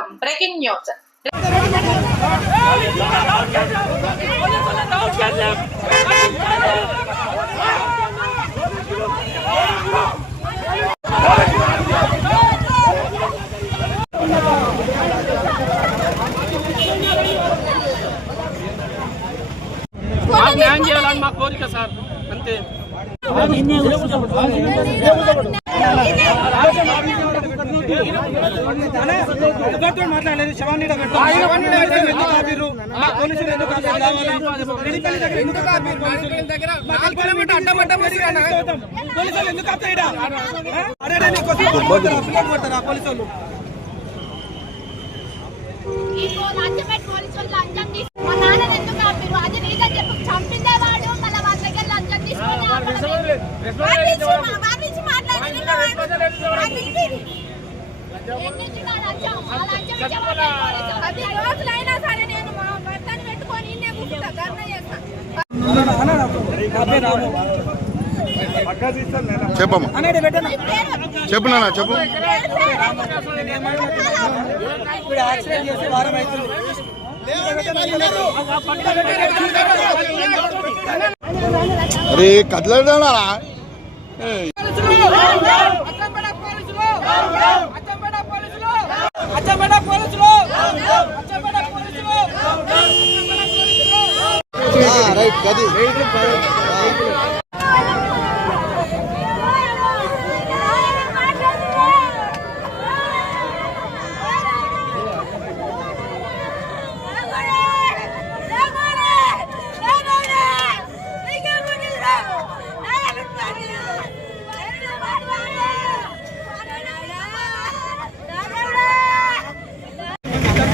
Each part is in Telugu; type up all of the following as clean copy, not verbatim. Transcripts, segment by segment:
స్వాగతం. Breaking news. మాకు న్యాయం చేయాలని మా కోరిక సార్, అంతే. మాట్లాడలేదు శవాన్ని చెప్పమ్మా, చెప్పు నాన్న, చెప్పు. అరే కదలడా రైట్ గది.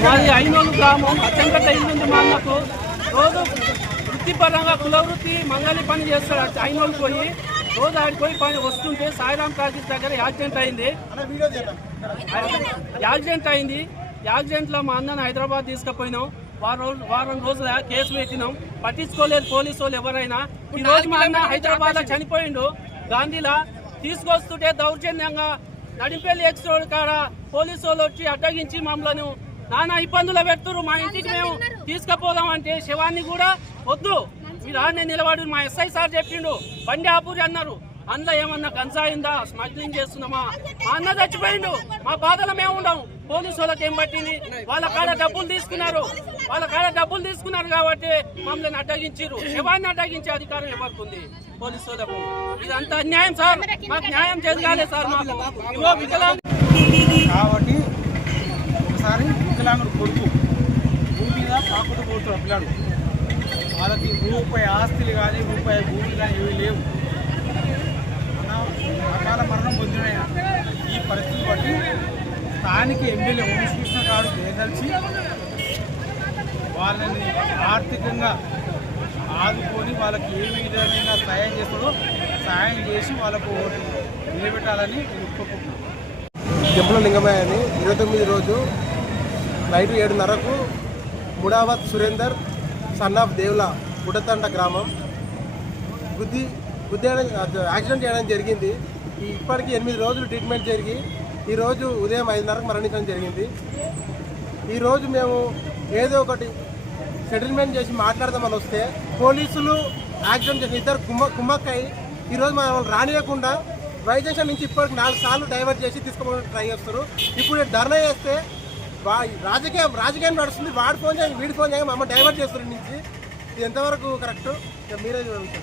మాది ఐనోలు గ్రామం. అచ్చంకట్ట ఇల్లు మా అన్నకు. రోజు వృత్తిపరంగా కుల వృత్తి మంగళి పని చేస్తాడు. ఐనోలు పోయి రోజు ఆడిపోయి పని వస్తుంటే సాయిరామ్ టాకీస్ దగ్గర యాక్సిడెంట్ అయింది. యాక్సిడెంట్లో మా అన్నను హైదరాబాద్ తీసుకుపోయినాం. వారం రోజుల కేసు పెట్టినాం. పట్టించుకోలేదు పోలీసు వాళ్ళు ఎవరైనా. ఈ రోజు మా అన్న హైదరాబాద్ లో చనిపోయిండు. గాంధీలా తీసుకొస్తుంటే దౌర్జన్యంగా నడింపల్లి ఎక్స్ రోడ్ కాడ పోలీసు వాళ్ళు వచ్చి అడ్డగించి మమ్మల్ని నానా ఇబ్బందులు పెడుతున్నారు. మా ఇంటికి మేము తీసుకుపోదాం అంటే శవాన్ని కూడా వద్దు, మీరు ఆడనే నిలబడి మా ఎస్ఐ సార్ చెప్పిండు బండి ఆపూరి అన్నారు. అందులో ఏమన్నా గంజాయిందా, స్మగ్లింగ్ చేస్తున్నామా? మా అన్న చచ్చిపోయిండు. మా బాధలు మేము ఉండం. పోలీసు వాళ్ళకి ఏం పట్టింది? వాళ్ళ కాడ డబ్బులు తీసుకున్నారు కాబట్టి మమ్మల్ని అడ్డగించారు. శవాన్ని అడ్డగించే అధికారం ఎవరికి ఉంది? పోలీసు వాళ్ళకు. ఇదంతా అన్యాయం సార్. మాకు న్యాయం జరగాలి సార్. మాకు కాబట్టి ఒకసారి వికలాంగుడు కొడుకు భూమి మీద కాకుండా పోతాడు పిల్లాడు. వాళ్ళకి రూపాయి ఆస్తులు కానీ రూపాయి భూములు కానీ ఏవి లేవు. అకాల మరణం పొందిన ఈ పరిస్థితి బట్టి స్థానిక ఎమ్మెల్యే వంశకృష్ణ గారు దయదలిచి వాళ్ళని ఆర్థికంగా ఆదుకొని వాళ్ళకి ఏ విధమైన సాయం చేస్తాడో సాయం చేసి వాళ్ళకు నిలబెట్టాలని నేను ఒప్పుకుంటున్నాను. జంపుల లింగమయ్య అని 29 రోజు నైట్ 7:30కు ముడావత్ సురేందర్ సన్ ఆఫ్ దేవులా గుడతండ గ్రామం గుద్ది యాక్సిడెంట్ చేయడం జరిగింది. ఇప్పటికీ 8 రోజులు ట్రీట్మెంట్ జరిగి ఈరోజు ఉదయం 5:30కు మరణించడం జరిగింది. ఈరోజు మేము ఏదో ఒకటి సెటిల్మెంట్ చేసి మాట్లాడదామని వస్తే పోలీసులు యాక్సిడెంట్ చేసిన ఇద్దరు కుమ్మక్కై ఈరోజు మనం రానియకుండా వైజాగ్ నుంచి ఇప్పటికి 4 సార్లు డైవర్ట్ చేసి తీసుకోవడానికి ట్రై చేస్తారు. ఇప్పుడు ధర్నా చేస్తే రాజకీయం నడుస్తుంది. వాడి ఫోన్ చేయండి, వీడి ఫోన్ చేయండి, మమ్మల్ని డైవర్ట్ చేస్తారు నుంచి. ఇది ఎంతవరకు కరెక్ట్ మీరే చూడండి.